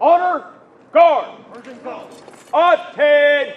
Honor, guard. Attention!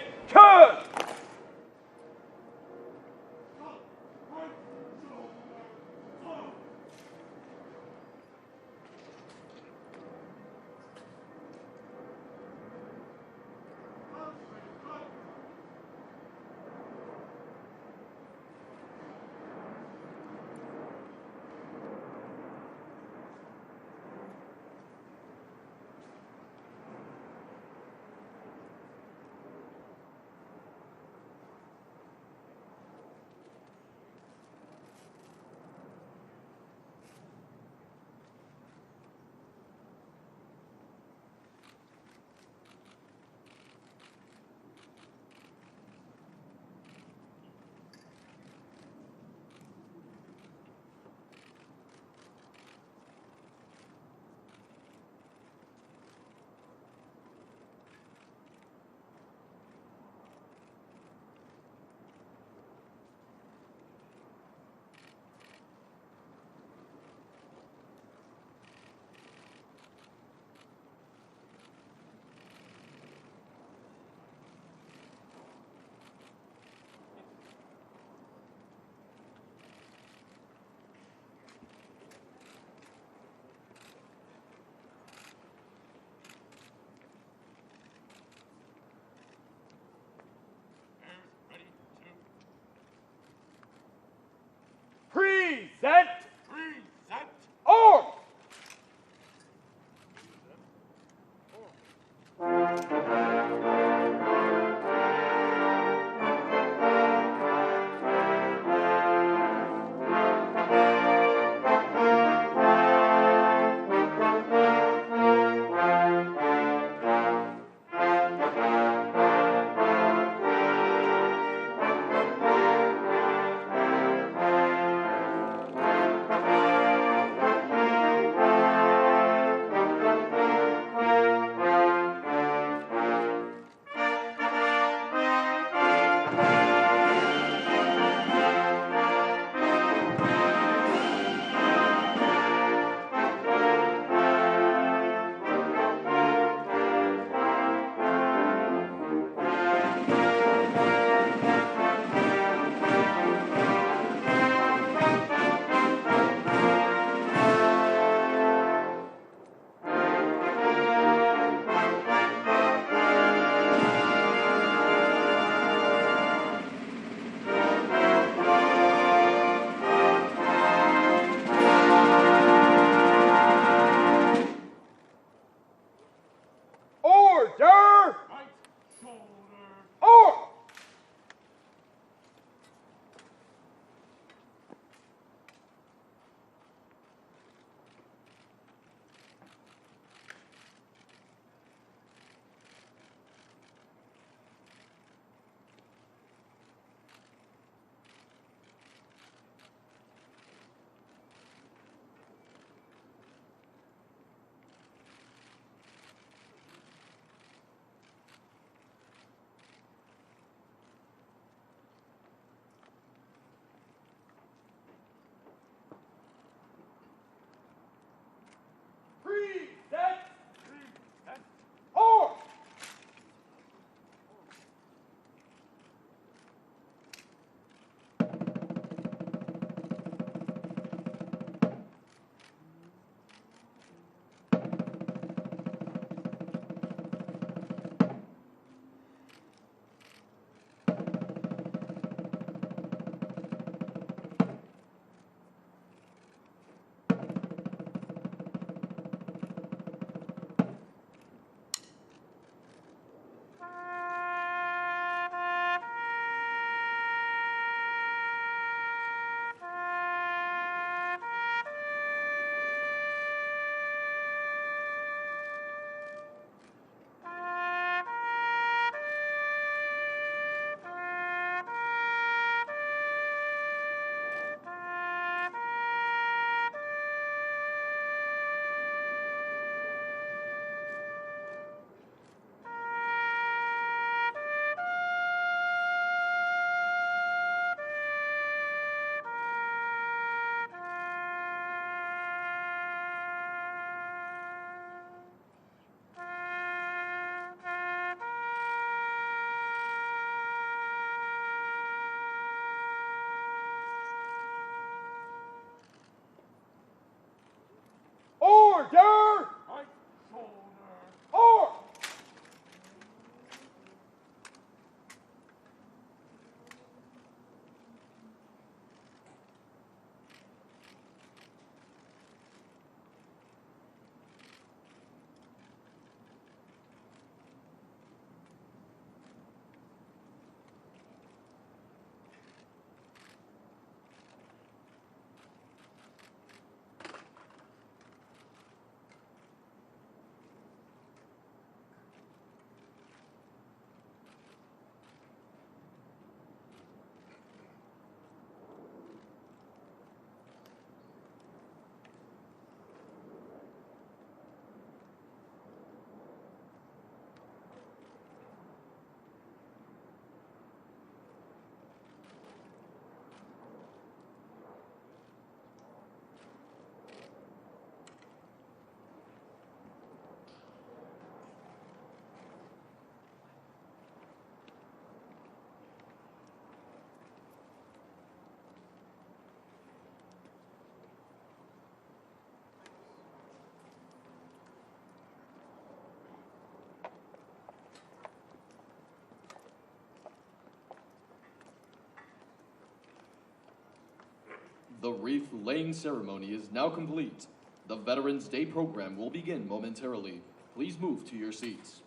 The wreath-laying ceremony is now complete. The Veterans Day program will begin momentarily. Please move to your seats.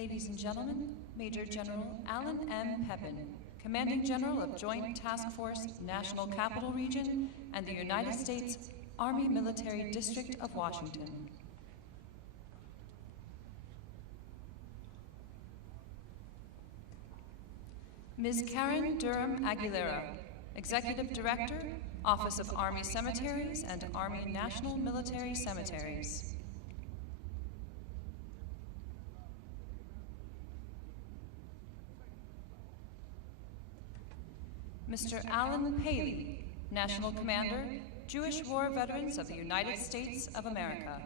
Ladies and gentlemen, Major General Alan M. Pepin, Commanding General of Joint Task Force, National Capital Region, and the United States Army Military District of Washington. Ms. Karen Durham Aguilera, Executive Director, Office of Army Cemeteries and Army National Military Cemeteries. Mr. Alan Paley, National Commander, Jewish War Veterans of the United States of America.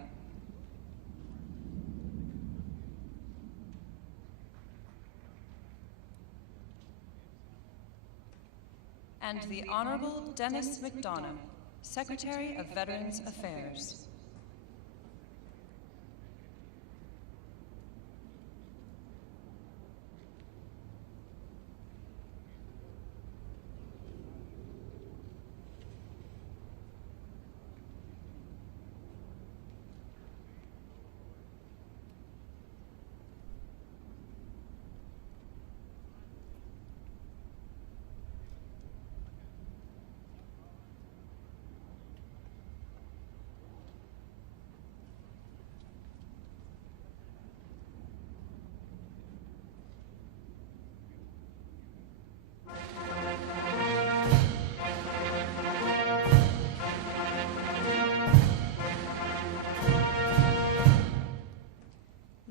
And the Honorable Dennis Mcdonough, Secretary of Veterans Affairs.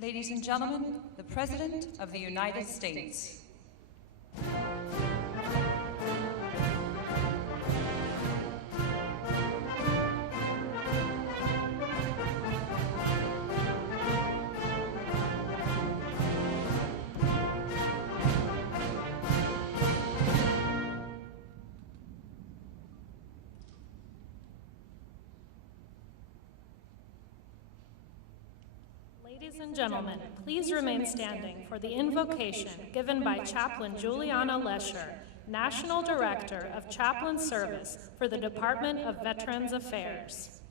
Ladies and gentlemen, the President of the United States. Ladies and gentlemen, please remain standing for the invocation given by Chaplain Juliana Lesher, National Director of Chaplain Service for the Department of Veterans Affairs.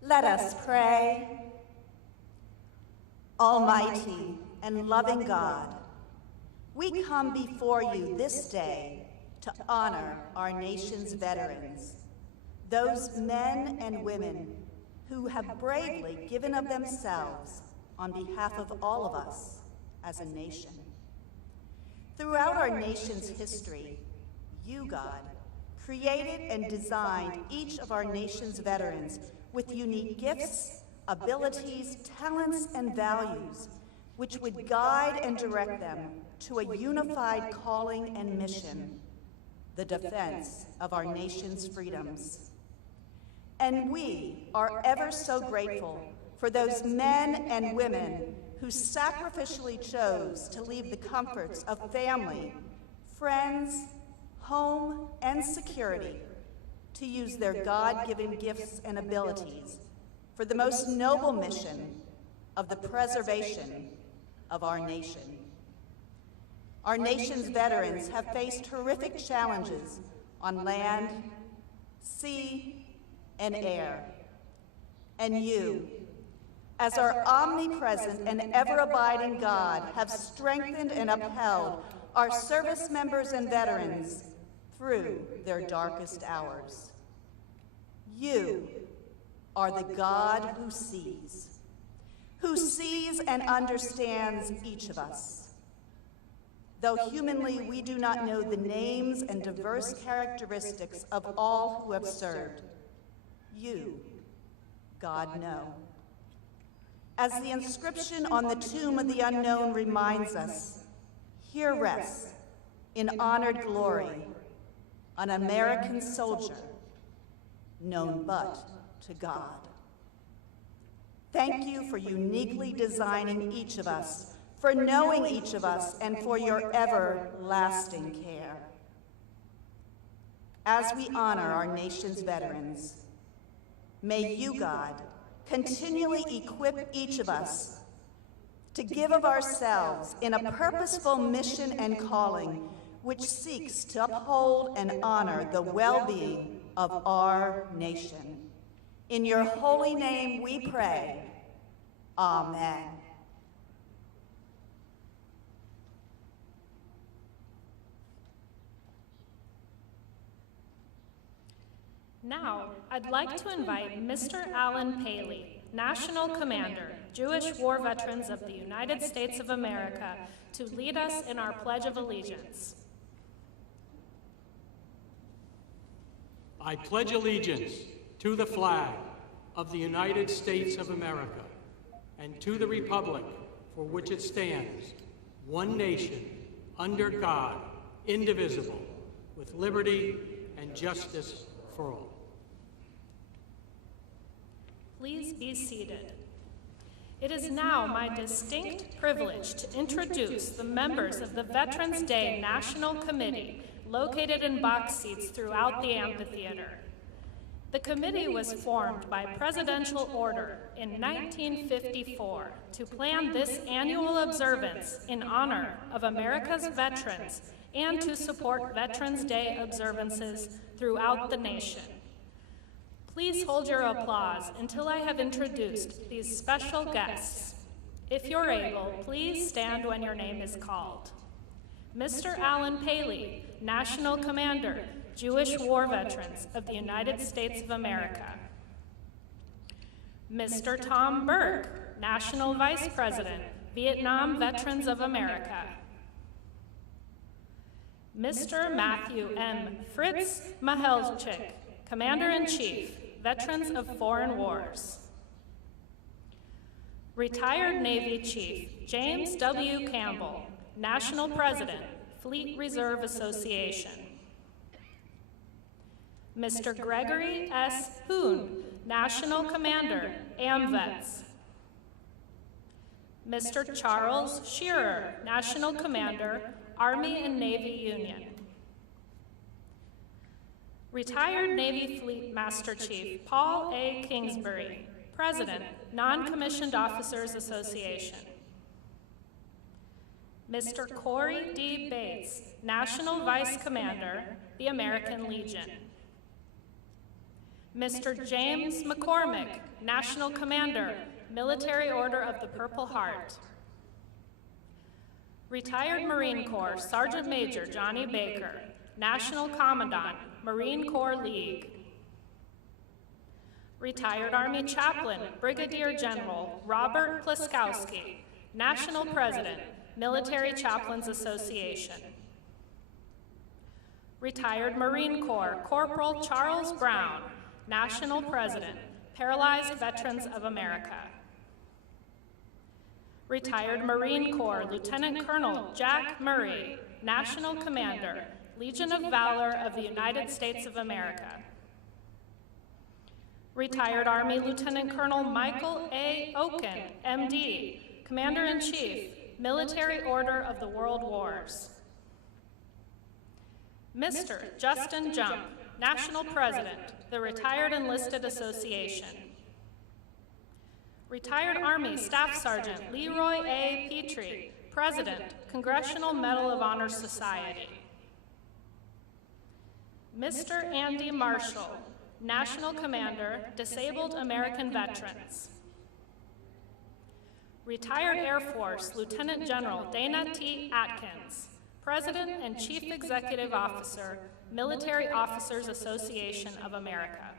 Let us pray. Almighty and loving God, we come before you this day to honor our nation's veterans, those men and women who have bravely given of themselves on behalf of all of us as a nation. Throughout our nation's history, you, God, created and designed each of our nation's veterans with unique gifts, abilities, talents, and values, which would guide and direct them to a unified calling and mission, the defense of our nation's freedoms. And we are ever so grateful for those men and women who sacrificially chose to leave the comforts of family, friends, home, and security to use their God-given gifts and abilities for the most noble mission of the preservation of our nation. Our nation's veterans have faced horrific challenges on land, sea, and air. And you, as our omnipresent and ever-abiding God, have strengthened and upheld our service members and veterans through their darkest hours. You are the God who sees and understands each of us. Though humanly we do not know the names and diverse characteristics of all who have served, you, God, know. As the inscription on the tomb of the unknown reminds us, here rests, in honored glory, an American soldier known but to God. Thank you for uniquely designing each of us, for knowing each of us, and for your everlasting care. As we honor our nation's veterans, may you, God, continually equip each of us to give of ourselves in a purposeful mission and calling which seeks to uphold and honor the well-being of our nation. In your holy name we pray. Amen. Now, I'd like to invite Mr. Alan Paley, National Commander, Jewish War Veterans of the United States of America, to lead us in our Pledge of Allegiance. I pledge allegiance to the flag of the United States of America and to the republic for which it stands, one nation, under God, indivisible, with liberty and justice for all. Please be seated. It is now my distinct privilege to introduce the members of the Veterans Day National Committee located in box seats throughout the amphitheater. The committee was formed by presidential order in 1954 to plan this annual observance in honor of America's veterans and to support Veterans Day observances throughout the nation. Please hold your applause until I have introduced these special guests. If you're able, please stand when your name is called. Mr. Alan Paley, National Commander, Jewish War Veterans of the United States of America. Mr. Tom Burke, National Vice President, Vietnam Veterans of America. Mr. Matthew M. Fritz Mahelchik, Commander-in-Chief, Veterans of Foreign Wars. Retired Navy Chief James W. Campbell, National President, Fleet Reserve Association. Mr. Gregory S. Hoon, National Commander, AMVETS. Mr. Charles Shearer, National Commander, Army and Navy Union. Retired Navy Fleet Master Chief Paul A. Kingsbury, President, Non-Commissioned Officers Association. Mr. Corey D. Bates, National Vice Commander, the American Legion. Mr. James McCormick, National Commander, Military Order of the Purple Heart. Retired Marine Corps Sergeant Major Johnny Baker, National Commandant, Marine Corps League. Retired Army Chaplain Brigadier General Robert Pliskowski, National President, Military Chaplains Association. Retired Marine Corps Corporal Charles Brown, National President, Paralyzed Veterans of America. Retired Marine Corps Lieutenant Colonel Jack Murray, National Commander, Legion of Valor of the United States of America. Retired Army Lieutenant Colonel Michael A. Oken, MD, Commander-in-Chief, Military Order of the World Wars. Mr. Justin Jump, National President, the Retired Enlisted Association. Retired Army Staff Sergeant Leroy A. Petrie, President, Congressional Medal of Honor Society. Mr. Andy Marshall, National Commander, Disabled American Veterans. Retired Air Force Lieutenant General Dana T. Atkins, President and Chief Executive Officer, Military Officers Association of America.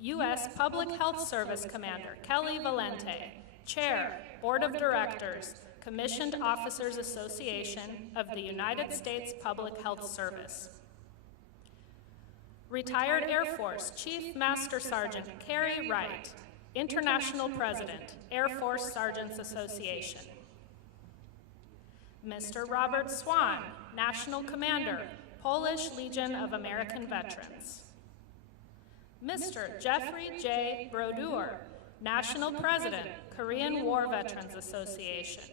U.S. Public Health Service Commander Kelly Valente, Chair, Board of Directors, Commissioned Officers Association of the United States Public Health Service. Retired Air Force Chief Master Sergeant Carrie Wright, International President, Air Force Sergeants Association. Mr. Robert Swan, National Commander, Polish Legion of American Veterans. Mr. Jeffrey J. Brodeur, National President, Korean War Veterans Association.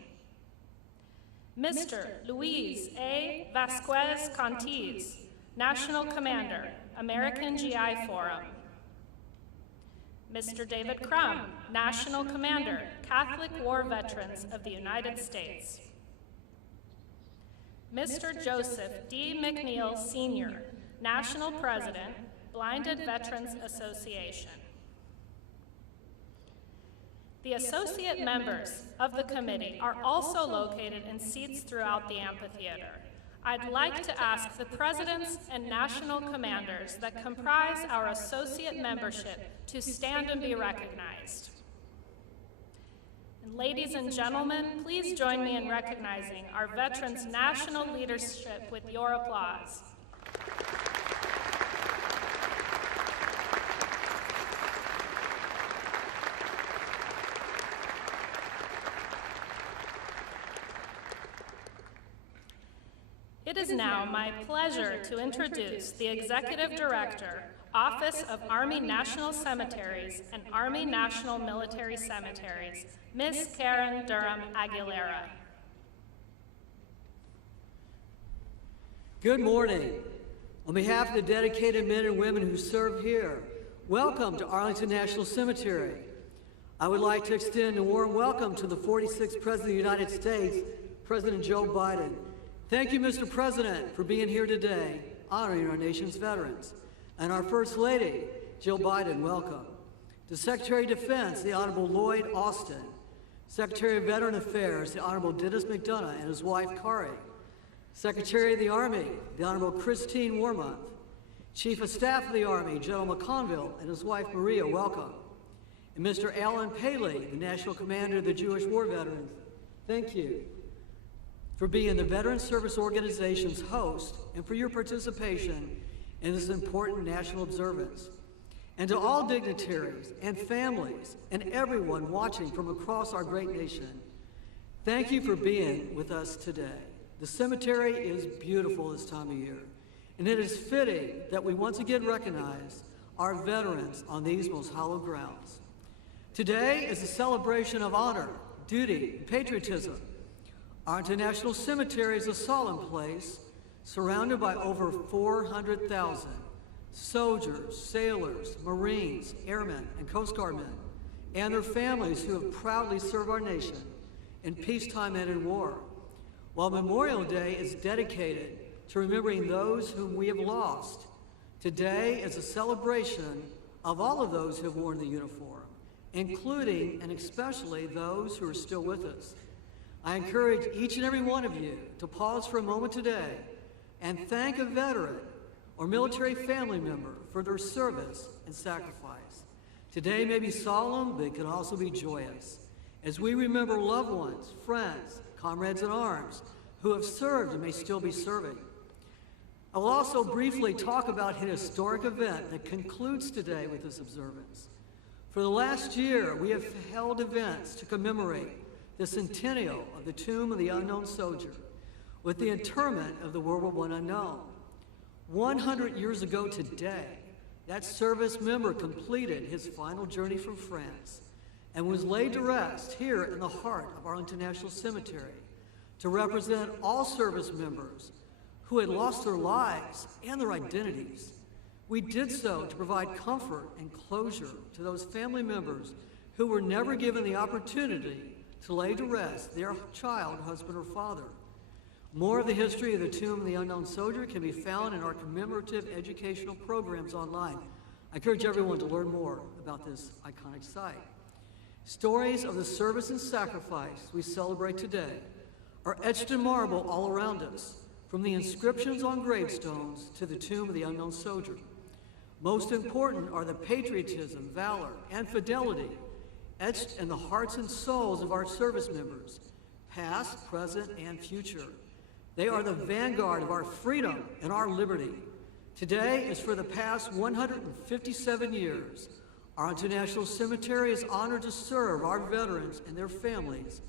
Mr. Luis A. Vasquez Contiz, National Commander, American GI Forum. Mr. David Crum, National Commander, Catholic War Veterans of the United States. Mr. Joseph D. McNeil, Sr., National President, Blinded Veterans Association. The associate members of the committee are also located in seats throughout the amphitheater. I'd like to ask the presidents and national commanders that comprise our associate membership to stand and be recognized. And ladies and gentlemen, please join me in recognizing our veterans' national leadership with your applause. It is now my pleasure to introduce the Executive Director, Office of Army National Cemeteries and Army National Military Cemeteries, Ms. Karen Durham Aguilera. Good morning. On behalf of the dedicated men and women who serve here, welcome to Arlington National Cemetery. I would like to extend a warm welcome to the 46th President of the United States, President Joe Biden. Thank you, Mr. President, for being here today, honoring our nation's veterans. And our First Lady, Jill Biden, welcome. To Secretary of Defense, the Honorable Lloyd Austin. Secretary of Veteran Affairs, the Honorable Dennis Mcdonough and his wife, Kari. Secretary of the Army, the Honorable Christine Wormuth. Chief of Staff of the Army, General McConville and his wife, Maria, welcome. And Mr. Alan Paley, the National Commander of the Jewish War Veterans, thank you for being the Veteran Service Organization's host and for your participation in this important national observance. And to all dignitaries and families and everyone watching from across our great nation, thank you for being with us today. The cemetery is beautiful this time of year, and it is fitting that we once again recognize our veterans on these most hallowed grounds. Today is a celebration of honor, duty, and patriotism. Arlington National Cemetery is a solemn place surrounded by over 400,000 soldiers, sailors, Marines, airmen, and Coast Guard men, and their families who have proudly served our nation in peacetime and in war. While Memorial Day is dedicated to remembering those whom we have lost, today is a celebration of all of those who have worn the uniform, including and especially those who are still with us. I encourage each and every one of you to pause for a moment today and thank a veteran or military family member for their service and sacrifice. Today may be solemn, but it can also be joyous, as we remember loved ones, friends, comrades in arms who have served and may still be serving. I will also briefly talk about an historic event that concludes today with this observance. For the last year, we have held events to commemorate the centennial of the Tomb of the Unknown Soldier with the interment of the World War I unknown. 100 years ago today, that service member completed his final journey from France and was laid to rest here in the heart of Arlington National Cemetery to represent all service members who had lost their lives and their identities. We did so to provide comfort and closure to those family members who were never given the opportunity to lay to rest their child, husband, or father. More of the history of the Tomb of the Unknown Soldier can be found in our commemorative educational programs online. I encourage everyone to learn more about this iconic site. Stories of the service and sacrifice we celebrate today are etched in marble all around us, from the inscriptions on gravestones to the Tomb of the Unknown Soldier. Most important are the patriotism, valor, and fidelity etched in the hearts and souls of our service members, past, present, and future. They are the vanguard of our freedom and our liberty. Today, as for the past 157 years, Arlington National Cemetery is honored to serve our veterans and their families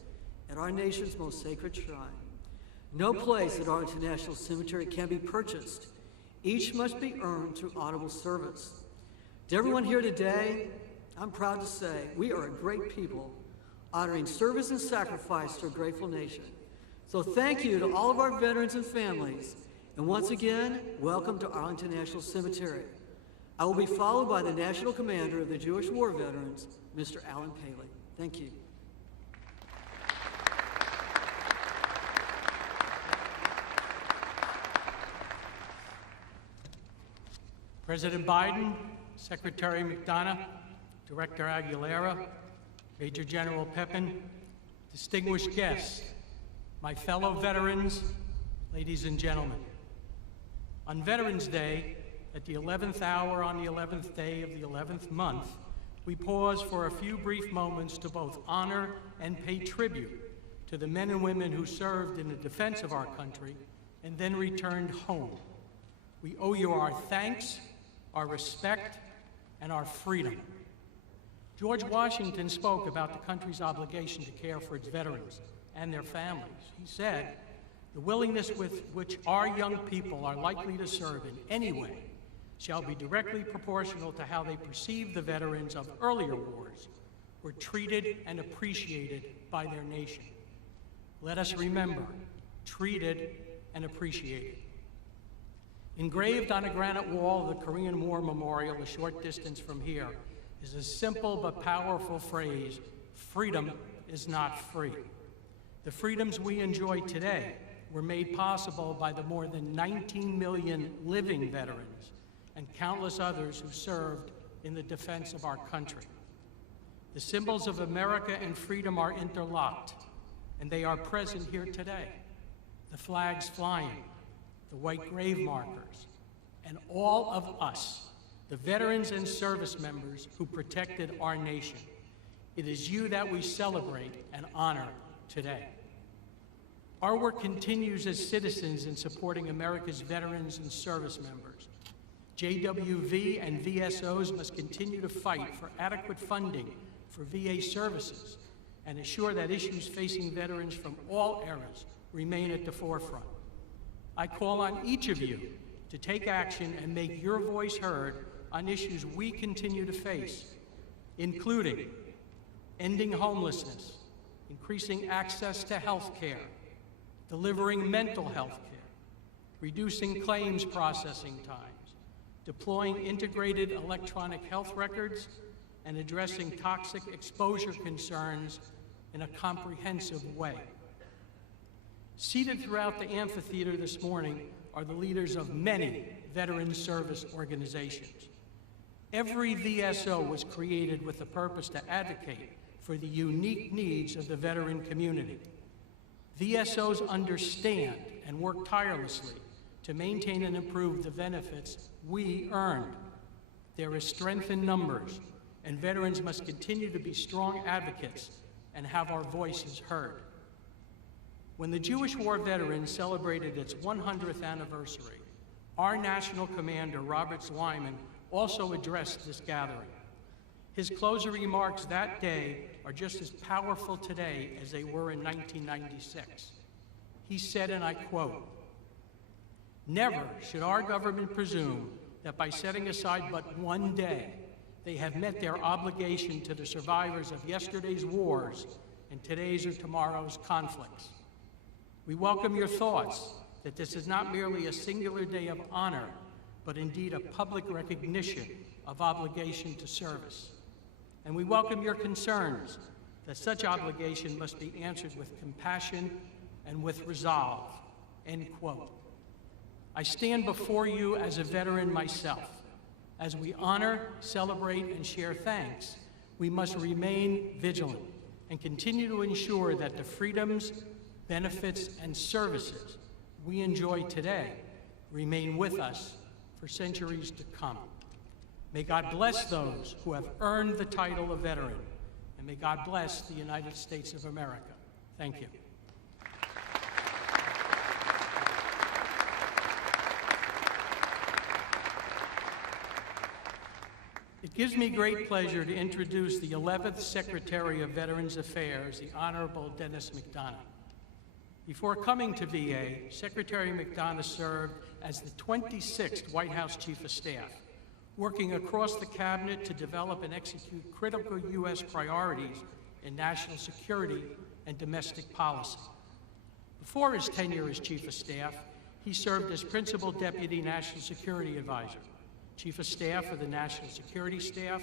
at our nation's most sacred shrine. No place at Arlington National Cemetery can be purchased. Each must be earned through honorable service. To everyone here today, I'm proud to say we are a great people, honoring service and sacrifice to a grateful nation. So thank you to all of our veterans and families, and once again, welcome to Arlington National Cemetery. I will be followed by the National Commander of the Jewish War Veterans, Mr. Alan Paley. Thank you. President Biden, Secretary Mcdonough, Director Aguilera, Major General Pepin, distinguished guests, my fellow veterans, ladies and gentlemen. On Veterans Day, at the 11th hour on the 11th day of the 11th month, we pause for a few brief moments to both honor and pay tribute to the men and women who served in the defense of our country and then returned home. We owe you our thanks, our respect, and our freedom. George Washington spoke about the country's obligation to care for its veterans and their families. He said, "The willingness with which our young people are likely to serve in any way shall be directly proportional to how they perceive the veterans of earlier wars were treated and appreciated by their nation." Let us remember, treated and appreciated. Engraved on a granite wall of the Korean War Memorial a short distance from here is a simple but powerful phrase: freedom is not free. The freedoms we enjoy today were made possible by the more than 19 million living veterans and countless others who served in the defense of our country. The symbols of America and freedom are interlocked, and they are present here today. The flags flying, the white grave markers, and all of us, the veterans and service members who protected our nation. It is you that we celebrate and honor today. Our work continues as citizens in supporting America's veterans and service members. JWV and VSOs must continue to fight for adequate funding for VA services and assure that issues facing veterans from all eras remain at the forefront. I call on each of you to take action and make your voice heard on issues we continue to face, including ending homelessness, increasing access to health care, delivering mental health care, reducing claims processing times, deploying integrated electronic health records, and addressing toxic exposure concerns in a comprehensive way. Seated throughout the amphitheater this morning are the leaders of many veteran service organizations. Every VSO was created with the purpose to advocate for the unique needs of the veteran community. VSOs understand and work tirelessly to maintain and improve the benefits we earned. There is strength in numbers, and veterans must continue to be strong advocates and have our voices heard. When the Jewish War Veterans celebrated its 100th anniversary, our national commander, Robert Zweiman, also addressed this gathering. His closing remarks that day are just as powerful today as they were in 1996. He said, and I quote, "Never should our government presume that by setting aside but one day, they have met their obligation to the survivors of yesterday's wars and today's or tomorrow's conflicts. We welcome your thoughts that this is not merely a singular day of honor, but indeed a public recognition of obligation to service. And we welcome your concerns that such obligation must be answered with compassion and with resolve." End quote. I stand before you as a veteran myself. As we honor, celebrate, and share thanks, we must remain vigilant and continue to ensure that the freedoms, benefits, and services we enjoy today remain with us for centuries to come. May God bless those who have earned the title of veteran, and may God bless the United States of America. Thank you. It gives me great pleasure to introduce the 11th Secretary of Veterans Affairs, the Honorable Dennis Mcdonough. Before coming to VA, Secretary Mcdonough served as the 26th White House Chief of Staff, working across the cabinet to develop and execute critical U.S. priorities in national security and domestic policy. Before his tenure as Chief of Staff, he served as Principal Deputy National Security Advisor, Chief of Staff of the National Security Staff,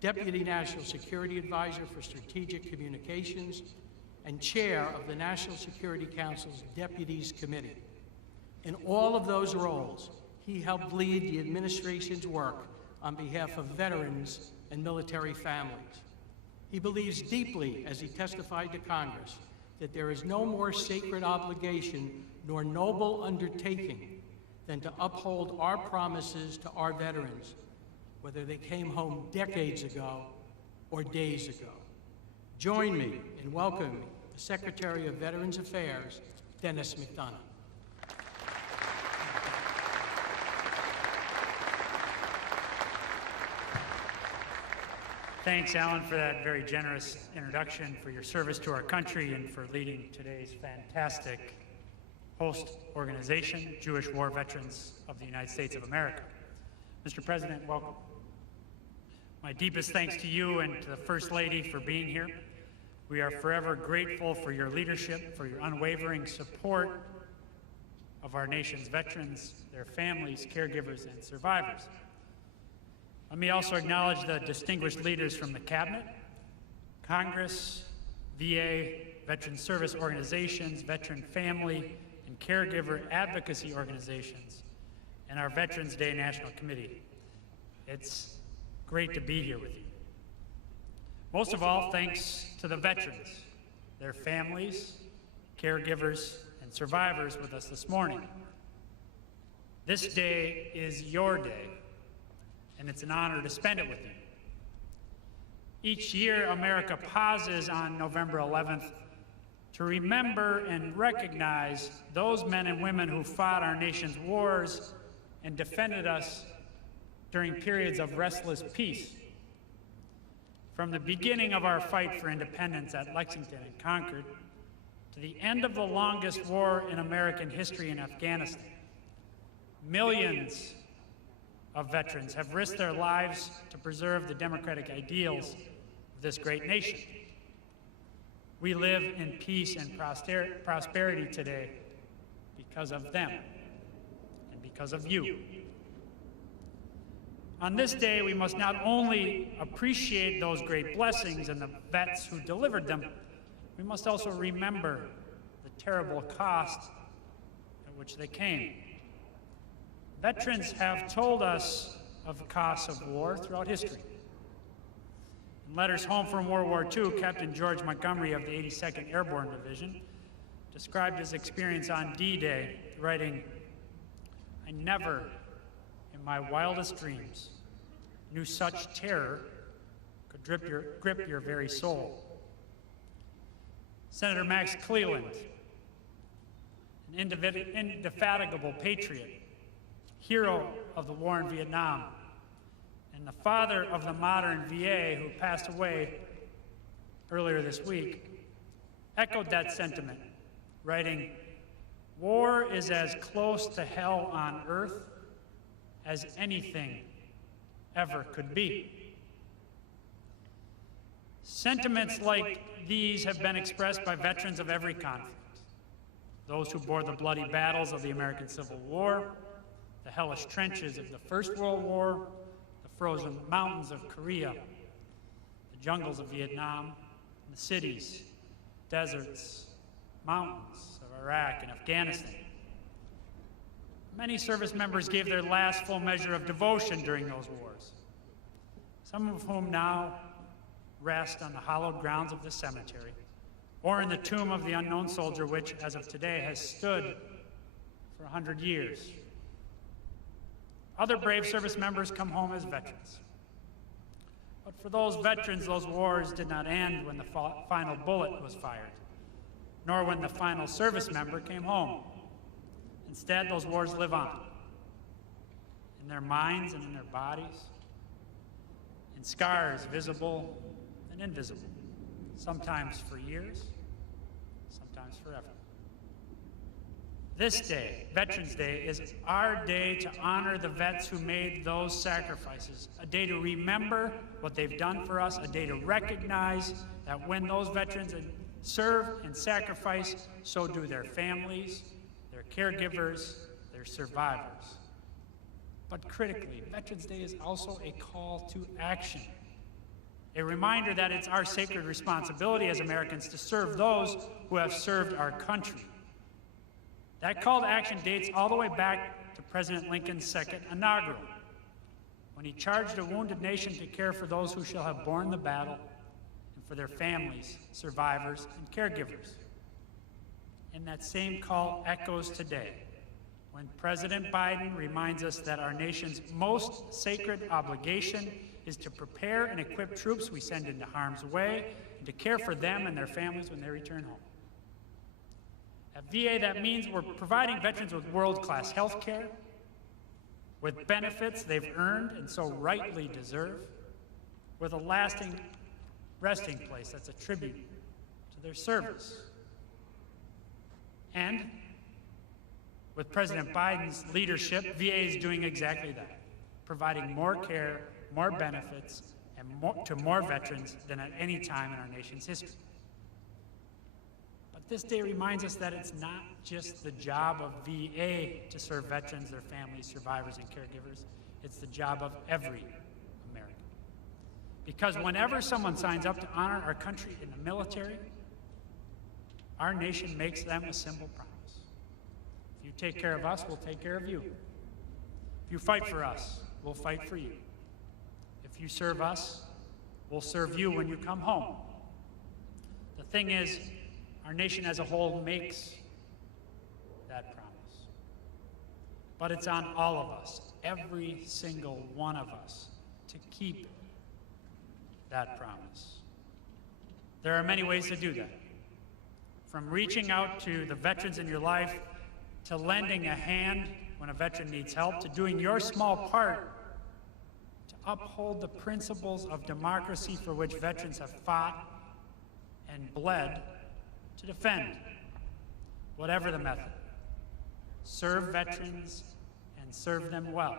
Deputy National Security Advisor for Strategic Communications, and Chair of the National Security Council's Deputies Committee. In all of those roles, he helped lead the administration's work on behalf of veterans and military families. He believes deeply, as he testified to Congress, that there is no more sacred obligation nor noble undertaking than to uphold our promises to our veterans, whether they came home decades ago or days ago. Join me in welcoming the Secretary of Veterans Affairs, Dennis Mcdonough. Thanks, Alan, for that very generous introduction, for your service to our country, and for leading today's fantastic host organization, Jewish War Veterans of the United States of America. Mr. President, welcome. My deepest thanks to you and to the First Lady for being here. We are forever grateful for your leadership, for your unwavering support of our nation's veterans, their families, caregivers, and survivors. Let me also acknowledge the distinguished leaders from the Cabinet, Congress, VA, veteran service organizations, veteran family and caregiver advocacy organizations, and our Veterans Day National Committee. It's great to be here with you. Most of all, thanks to the veterans, their families, caregivers, and survivors with us this morning. This day is your day, and it's an honor to spend it with you. Each year, America pauses on November 11th to remember and recognize those men and women who fought our nation's wars and defended us during periods of restless peace. From the beginning of our fight for independence at Lexington and Concord to the end of the longest war in American history in Afghanistan, millions of veterans have risked their lives to preserve the democratic ideals of this great nation. We live in peace and prosperity today because of them and because of you. On this day, we must not only appreciate those great blessings and the vets who delivered them, we must also remember the terrible cost at which they came. Veterans have told us of the costs of war throughout history. In letters home from World War II, Captain George Montgomery of the 82nd Airborne Division described his experience on D-Day, writing, "I never, in my wildest dreams, knew such terror could grip your very soul." Senator Max Cleland, an indefatigable patriot, hero of the war in Vietnam, and the father of the modern VA who passed away earlier this week, echoed that sentiment, writing, "War is as close to hell on earth as anything ever could be." Sentiments like these have been expressed by veterans of every conflict. Those who bore the bloody battles of the American Civil War, the hellish trenches of the First World War, the frozen mountains of Korea, the jungles of Vietnam, the cities, deserts, mountains of Iraq and Afghanistan. Many service members gave their last full measure of devotion during those wars, some of whom now rest on the hallowed grounds of the cemetery or in the tomb of the unknown soldier, which, as of today, has stood for 100 years. Other brave service members come home as veterans. But for those veterans, those wars did not end when the final bullet was fired, nor when the final service member came home. Instead, those wars live on, in their minds and in their bodies, in scars visible and invisible, sometimes for years, sometimes forever. This day, Veterans Day, is our day to honor the vets who made those sacrifices, a day to remember what they've done for us, a day to recognize that when those veterans serve and sacrifice, so do their families, their caregivers, their survivors. But critically, Veterans Day is also a call to action, a reminder that it's our sacred responsibility as Americans to serve those who have served our country. That call to action dates all the way back to President Lincoln's second inaugural, when he charged a wounded nation to care for those who shall have borne the battle and for their families, survivors, and caregivers. And that same call echoes today when President Biden reminds us that our nation's most sacred obligation is to prepare and equip troops we send into harm's way and to care for them and their families when they return home. At VA, that means we're providing veterans with world-class health care, with benefits they've earned and so rightly deserve, with a lasting resting place that's a tribute to their service. And with President Biden's leadership, VA is doing exactly that, providing more care, more benefits, and to more veterans than at any time in our nation's history. But this day reminds us that it's not just the job of VA to serve veterans, their families, survivors, and caregivers. It's the job of every American. Because whenever someone signs up to honor our country in the military, our nation makes them a simple promise. If you take care of us, we'll take care of you. If you fight for us, we'll fight for you. If you serve us, we'll serve you when you come home. The thing is, our nation as a whole makes that promise. But it's on all of us, every single one of us, to keep that promise. There are many ways to do that. From reaching out to the veterans in your life, to lending a hand when a veteran needs help, to doing your small part to uphold the principles of democracy for which veterans have fought and bled to defend. Whatever the method, serve veterans and serve them well.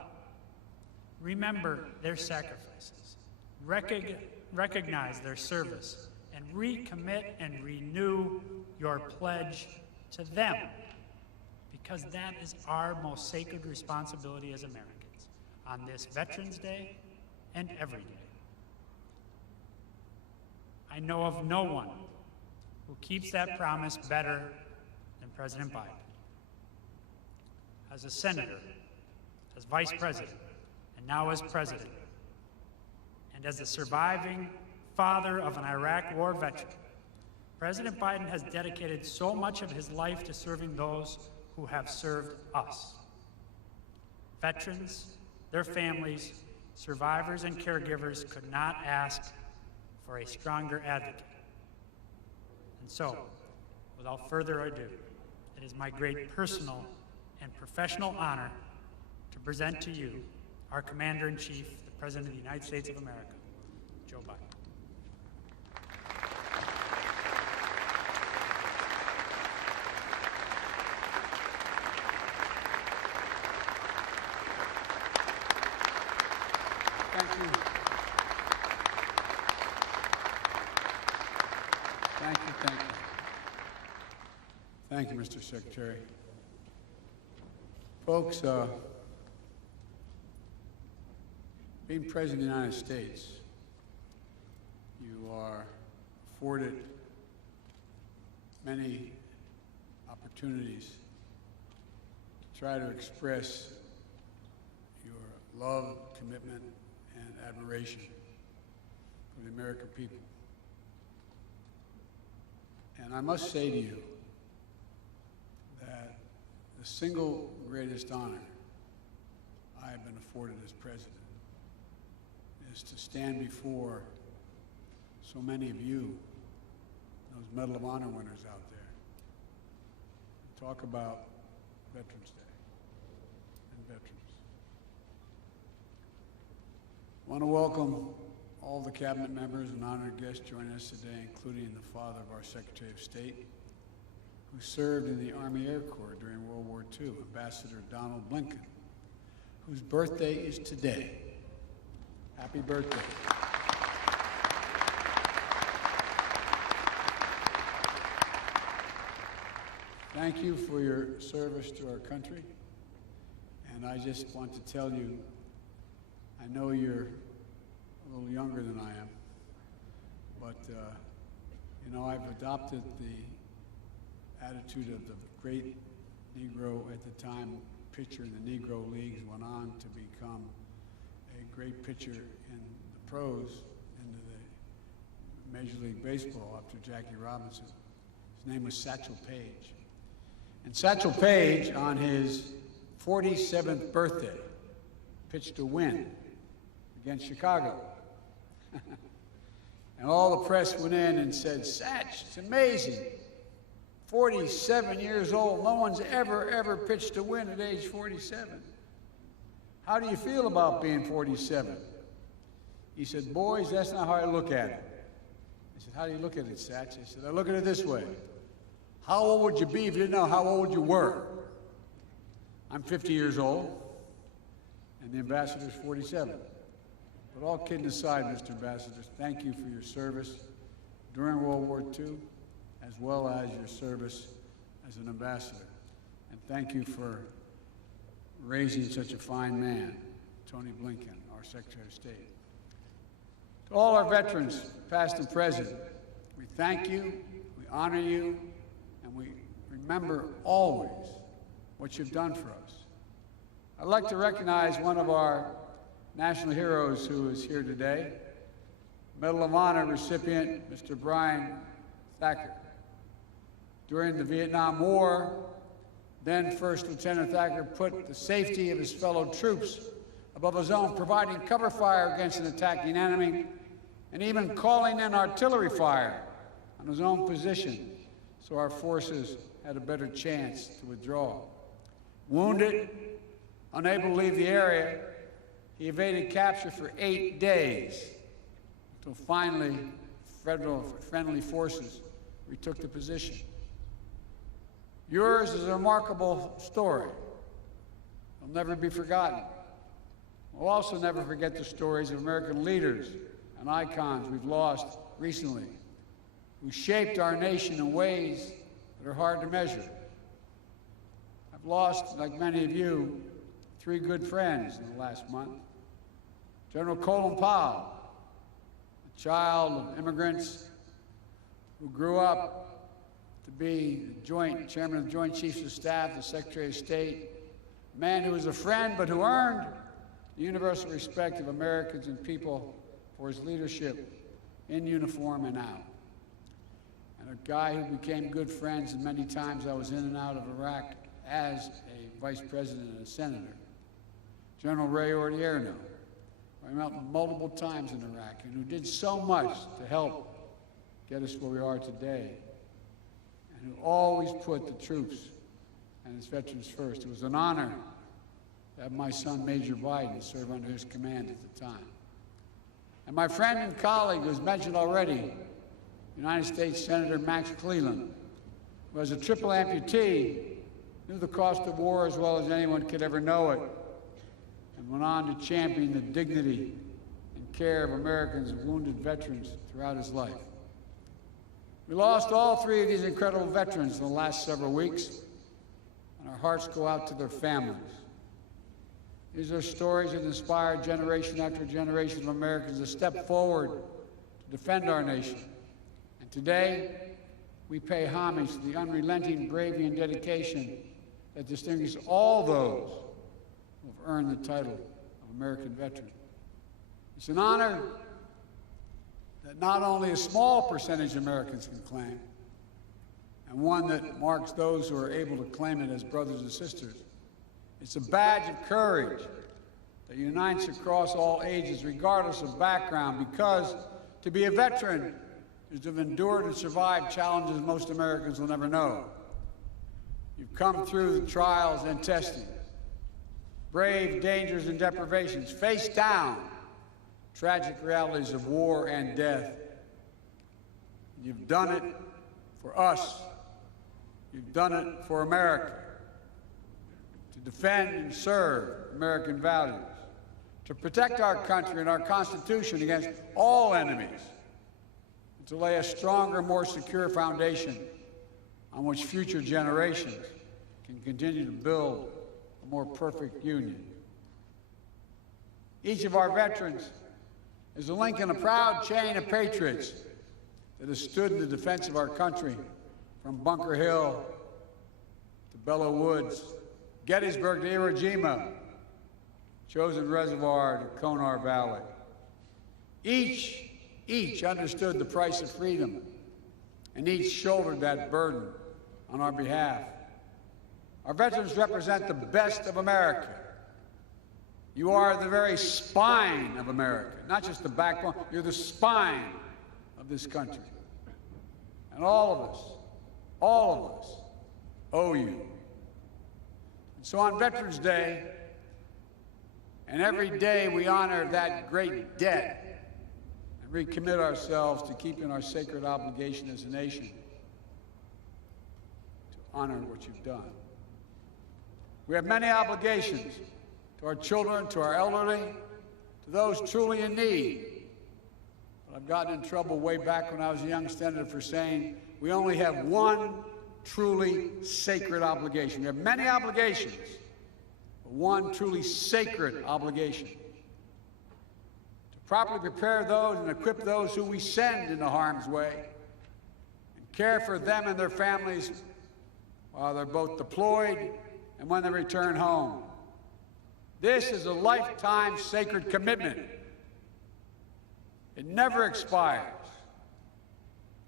Remember their sacrifices, recognize their service, and recommit and renew your pledge to them, because that is our most sacred responsibility as Americans on this Veterans Day and every day. I know of no one who keeps that promise better than President Biden. As a senator, as vice president, and now as president, and as the surviving father of an Iraq war veteran, President Biden has dedicated so much of his life to serving those who have served us. Veterans, their families, survivors, and caregivers could not ask for a stronger advocate. And so, without further ado, it is my great personal and professional honor to present to you our Commander-in-Chief, the President of the United States of America, Joe Biden. Thank you. Thank you, thank you. Thank you, Mr. Secretary. Folks, being President of the United States, you are afforded many opportunities to try to express your love, commitment, and admiration for the American people. And I must say to you that the single greatest honor I have been afforded as president is to stand before so many of you, those Medal of Honor winners out there, and talk about Veterans Day and veterans. I want to welcome all the cabinet members and honored guests joining us today, including the father of our Secretary of State, who served in the Army Air Corps during World War II, Ambassador Donald Blinken, whose birthday is today. Happy birthday. Thank you for your service to our country. And I just want to tell you, I know you're a little younger than I am, but you know, I've adopted the attitude of the great Negro at the time, pitcher in the Negro Leagues, went on to become a great pitcher in the pros, into the Major League Baseball after Jackie Robinson. His name was Satchel Paige. And Satchel Paige, on his 47th birthday, pitched a win against Chicago. And all the press went in and said, "Satch, it's amazing. 47 years old, no one's ever pitched a win at age 47. How do you feel about being 47? He said, "Boys, that's not how I look at it." I said, "How do you look at it, Satch?" He said, "I look at it this way. How old would you be if you didn't know how old you were? I'm 50 years old, and the ambassador's 47. But all kidding aside, Mr. Ambassador, thank you for your service during World War II, as well as your service as an ambassador. And thank you for raising such a fine man, Tony Blinken, our Secretary of State. To all our veterans, past and present, we thank you, we honor you, and we remember always what you've done for us. I'd like to recognize one of our national heroes who is here today, Medal of Honor recipient, Mr. Brian Thacker. During the Vietnam War, then First Lieutenant Thacker put the safety of his fellow troops above his own, providing cover fire against an attacking enemy, and even calling in artillery fire on his own position so our forces had a better chance to withdraw. Wounded, unable to leave the area, he evaded capture for 8 days until finally friendly forces retook the position. Yours is a remarkable story. It'll never be forgotten. We'll also never forget the stories of American leaders and icons we've lost recently, who shaped our nation in ways that are hard to measure. I've lost, like many of you, 3 good friends in the last month. General Colin Powell, a child of immigrants who grew up to be the chairman of the Joint Chiefs of Staff, the Secretary of State, a man who was a friend but who earned the universal respect of Americans and people for his leadership in uniform and out. And a guy who became good friends, and many times I was in and out of Iraq as a vice president and a senator. General Ray Odierno, who I met multiple times in Iraq, and who did so much to help get us where we are today, and who always put the troops and his veterans first. It was an honor to have my son, Major Biden, serve under his command at the time. And my friend and colleague, who was mentioned already, United States Senator Max Cleland, who as a triple amputee knew the cost of war as well as anyone could ever know it, and went on to champion the dignity and care of Americans and wounded veterans throughout his life. We lost all 3 of these incredible veterans in the last several weeks, and our hearts go out to their families. These are stories that inspire generation after generation of Americans to step forward to defend our nation. And today, we pay homage to the unrelenting bravery and dedication that distinguish all those who have earned the title of American veteran. It's an honor that not only a small percentage of Americans can claim, and one that marks those who are able to claim it as brothers and sisters. It's a badge of courage that unites across all ages, regardless of background, because to be a veteran is to have endured and survived challenges most Americans will never know. You've come through the trials and testing, brave dangers and deprivations, faced down tragic realities of war and death. You've done it for us. You've done it for America, to defend and serve American values, to protect our country and our Constitution against all enemies, and to lay a stronger, more secure foundation on which future generations can continue to build a more perfect union. Each of our veterans is a link in a proud chain of patriots that has stood in the defense of our country from Bunker Hill to Belleau Woods Gettysburg to Iwo Jima, Chosin Reservoir to Konar Valley. Each understood the price of freedom, and each shouldered that burden on our behalf. Our veterans represent the best of America. You are the very spine of America, not just the backbone, you're the spine of this country. And all of us owe you. And so on Veterans Day, and every day we honor that great debt and recommit ourselves to keeping our sacred obligation as a nation to honor what you've done. We have many obligations to our children, to our elderly, to those truly in need. But I've gotten in trouble way back when I was a young senator for saying we only have one truly sacred obligation. We have many obligations, but one truly sacred obligation: to properly prepare those and equip those who we send into harm's way, and care for them and their families while they're both deployed and when they return home. This is a lifetime sacred commitment. It never expires.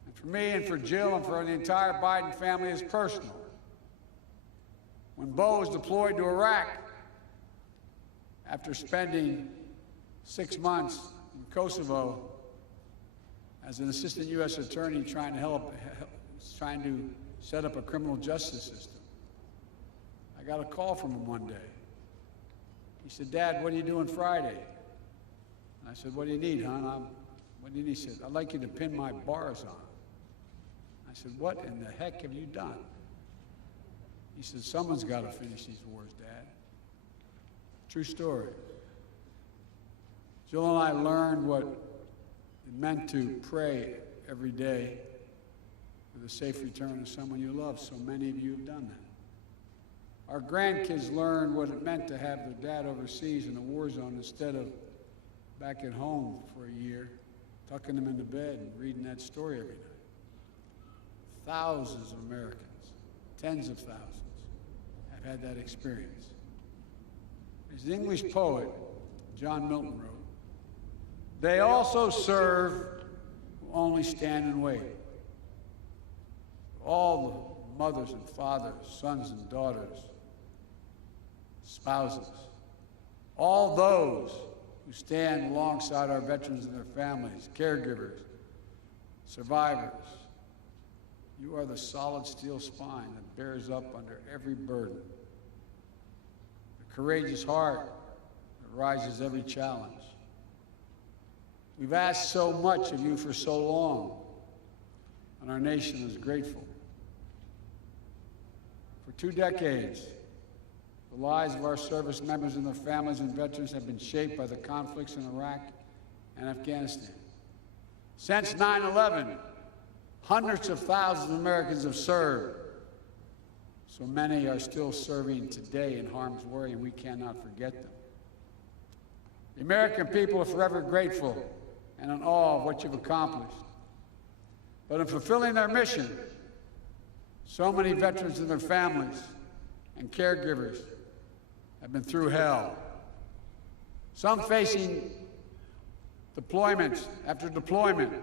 And for me and for Jill and for the entire Biden family, it's personal. When Bo was deployed to Iraq, after spending 6 months in Kosovo as an assistant U.S. attorney trying to set up a criminal justice system, I got a call from him one day. He said, "Dad, what are you doing Friday?" And I said, "What do you need, hon?" What do you need? He said, "I'd like you to pin my bars on." I said, "What in the heck have you done?" He said, "Someone's got to finish these wars, Dad." True story. Jill and I learned what it meant to pray every day for the safe return of someone you love. So many of you have done that. Our grandkids learned what it meant to have their dad overseas in a war zone instead of back at home for a year, tucking them into bed and reading that story every night. Thousands of Americans, tens of thousands, have had that experience. As the English poet John Milton wrote, "They also serve who only stand and wait." All the mothers and fathers, sons and daughters, spouses, all those who stand alongside our veterans and their families, caregivers, survivors, you are the solid steel spine that bears up under every burden, the courageous heart that rises every challenge. We've asked so much of you for so long, and our nation is grateful. For 2 decades, the lives of our service members and their families and veterans have been shaped by the conflicts in Iraq and Afghanistan. Since 9/11, hundreds of thousands of Americans have served. So many are still serving today in harm's way, and we cannot forget them. The American people are forever grateful and in awe of what you've accomplished. But in fulfilling their mission, so many veterans and their families and caregivers have been through hell. Some facing deployments after deployment,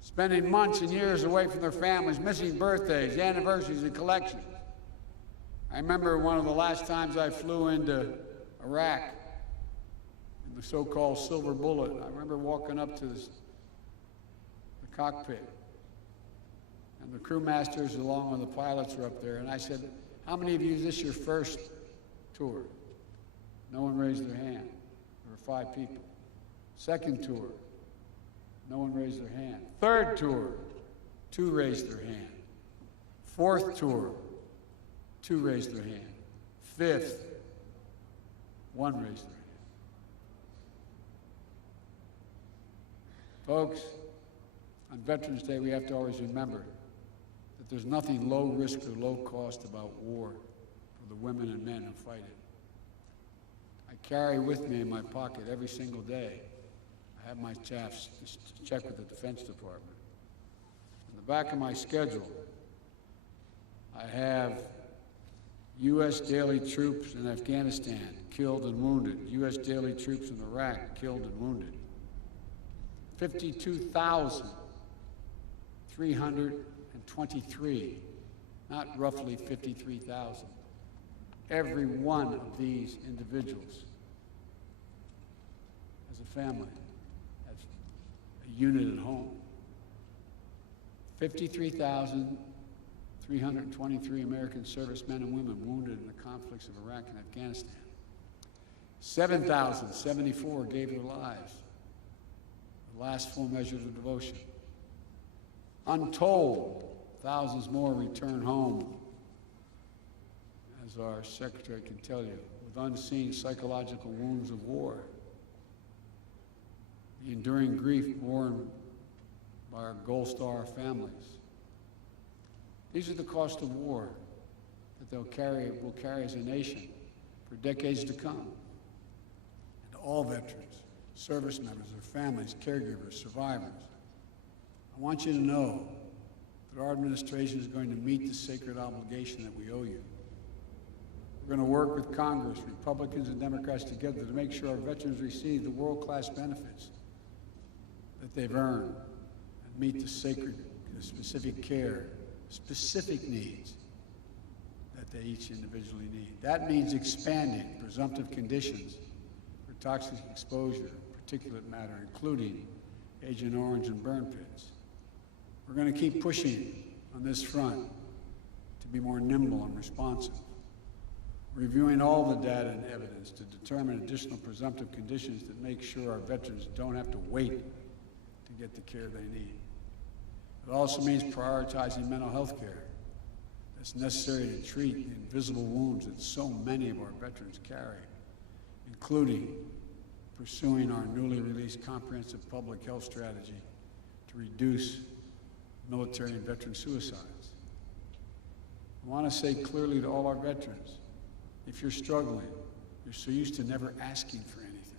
spending months and years away from their families, missing birthdays, anniversaries, and collections. I remember one of the last times I flew into Iraq in the so-called Silver Bullet. I remember walking up to the cockpit, and the crew masters along with the pilots were up there, and I said, "How many of you, is this your first tour?" No one raised their hand. There were 5 people. Second tour, no one raised their hand. Third tour, 2 raised their hand. Fourth tour, 2 raised their hand. Fifth, 1 raised their hand. Folks, on Veterans Day, we have to always remember that there's nothing low risk or low cost about war for the women and men who fight it. I carry with me in my pocket every single day. I have my chaps check with the Defense Department. In the back of my schedule, I have U.S. daily troops in Afghanistan, killed and wounded. U.S. daily troops in Iraq, killed and wounded. 52,323, not roughly 53,000. Every one of these individuals as a family, as a unit at home. 53,323 American servicemen and women wounded in the conflicts of Iraq and Afghanistan. 7,074 gave their lives, the last full measure of devotion. Untold, thousands more return home, as our secretary can tell you, with unseen psychological wounds of war. The enduring grief borne by our Gold Star families. These are the cost of war that we'll carry as a nation for decades to come. And all veterans, service members, their families, caregivers, survivors, I want you to know that our administration is going to meet the sacred obligation that we owe you. We're going to work with Congress, Republicans and Democrats together to make sure our veterans receive the world-class benefits that they've earned and meet the specific care, specific needs that they each individually need. That means expanding presumptive conditions for toxic exposure, particulate matter, including Agent Orange and burn pits. We're going to keep pushing on this front to be more nimble and responsive, reviewing all the data and evidence to determine additional presumptive conditions that make sure our veterans don't have to wait to get the care they need. It also means prioritizing mental health care that's necessary to treat the invisible wounds that so many of our veterans carry, including pursuing our newly released comprehensive public health strategy to reduce military and veteran suicides. I want to say clearly to all our veterans, if you're struggling, you're so used to never asking for anything.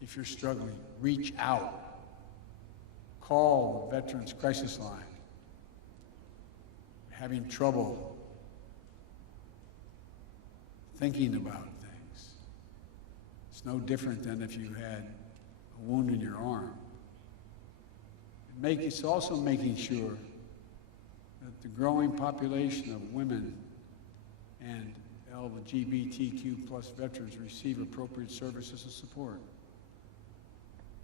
If you're struggling, reach out. Call the Veterans Crisis Line. Having trouble thinking about things. It's no different than if you had a wound in your arm. It's also making sure that the growing population of women and LGBTQ+ veterans receive appropriate services and support.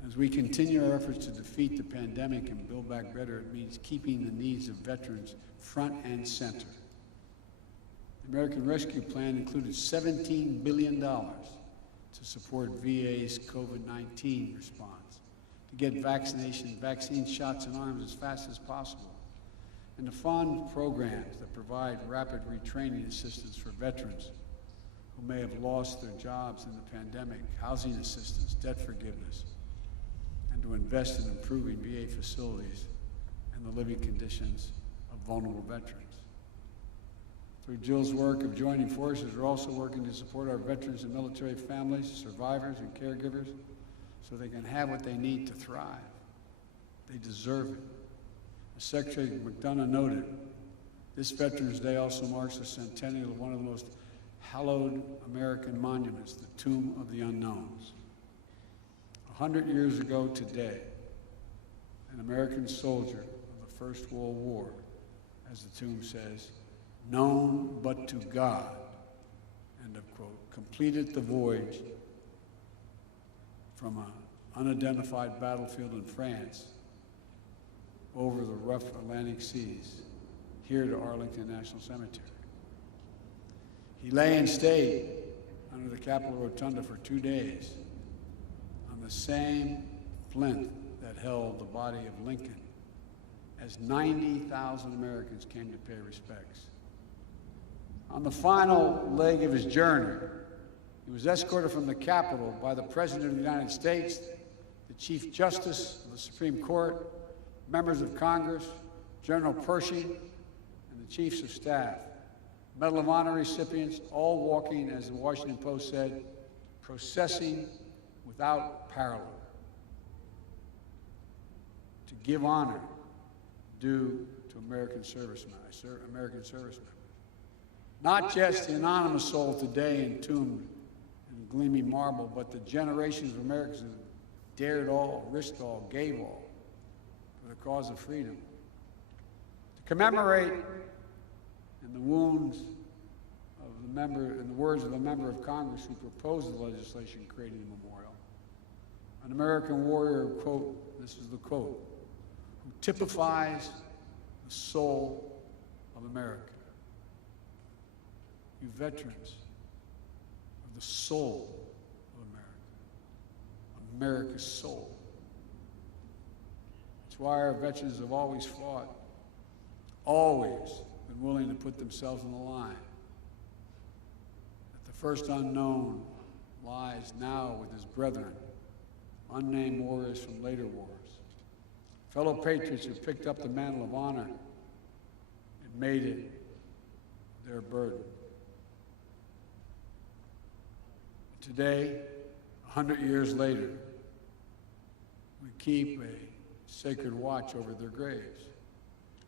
As we continue our efforts to defeat the pandemic and build back better, it means keeping the needs of veterans front and center. The American Rescue Plan included $17 billion to support VA's COVID-19 response, to get vaccine shots in arms as fast as possible, and to fund programs that provide rapid retraining assistance for veterans who may have lost their jobs in the pandemic, housing assistance, debt forgiveness, and to invest in improving VA facilities and the living conditions of vulnerable veterans. Through Jill's work of joining forces, we're also working to support our veterans and military families, survivors, and caregivers so they can have what they need to thrive. They deserve it. As Secretary Mcdonough noted, this Veterans Day also marks the centennial of one of the most hallowed American monuments, the Tomb of the Unknowns. 100 years ago today, an American soldier of the First World War, as the tomb says, known but to God, end of quote, completed the voyage from an unidentified battlefield in France over the rough Atlantic seas, here to Arlington National Cemetery. He lay and stayed under the Capitol Rotunda for 2 days on the same plinth that held the body of Lincoln, as 90,000 Americans came to pay respects. On the final leg of his journey, he was escorted from the Capitol by the President of the United States, the Chief Justice of the Supreme Court, members of Congress, General Pershing, and the Chiefs of Staff. Medal of Honor recipients, all walking, as the Washington Post said, processing without parallel, to give honor due to American servicemen. Not just the anonymous soul today entombed in gleaming marble, but the generations of Americans who dared all, risked all, gave all for the cause of freedom. To commemorate in the wounds of the member, in the words of a member of Congress who proposed the legislation creating the memorial, an American warrior, quote, this is the quote, who typifies the soul of America. You veterans of the soul of America, America's soul. That's why our veterans have always fought, always been willing to put themselves on the line. That the first unknown lies now with his brethren, unnamed warriors from later wars, fellow patriots who picked up the mantle of honor and made it their burden. Today, 100 years later, we keep a sacred watch over their graves.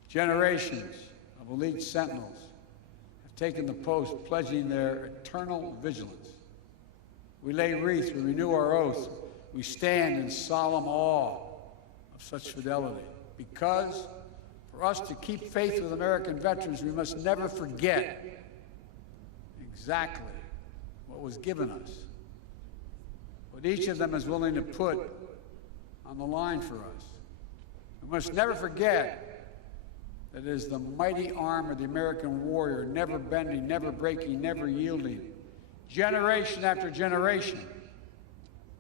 Generations of elite sentinels have taken the post, pledging their eternal vigilance. We lay wreaths, we renew our oaths, we stand in solemn awe of such fidelity. Because for us to keep faith with American veterans, we must never forget exactly what was given us, what each of them is willing to put on the line for us. We must never forget that it is the mighty arm of the American warrior, never bending, never breaking, never yielding, generation after generation,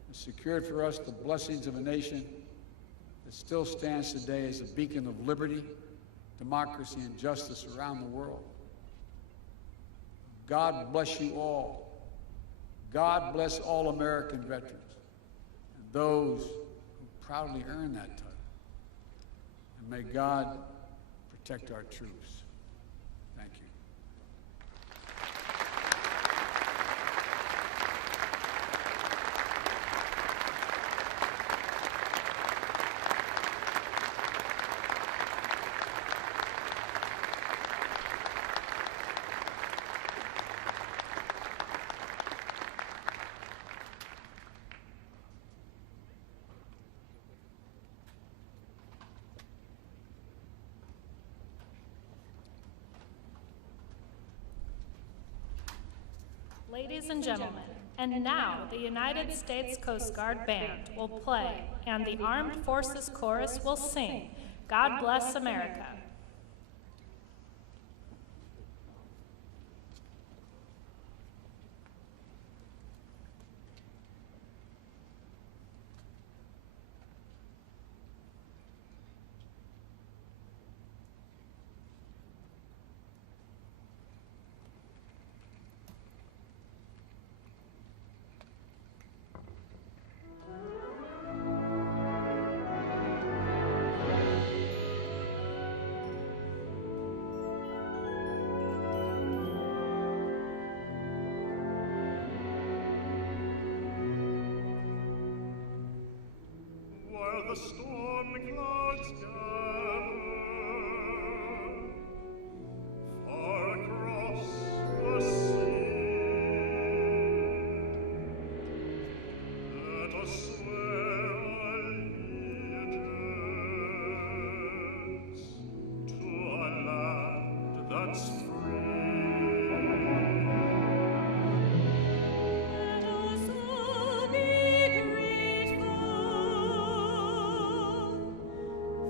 has secured for us the blessings of a nation that still stands today as a beacon of liberty, democracy, and justice around the world. God bless you all. God bless all American veterans and those who proudly earn that title. And may God protect our troops. Thank you. Ladies and gentlemen, and now the United States Coast Guard Band will play and the Armed Forces Chorus will sing, God Bless America. The storm clouds gather far across the sea. Let us swear allegiance to a land that's free.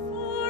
For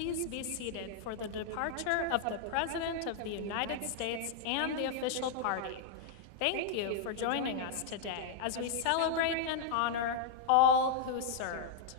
please be seated for the departure of the President of the United States and the official party. Thank you for joining us today as we celebrate and honor all who served.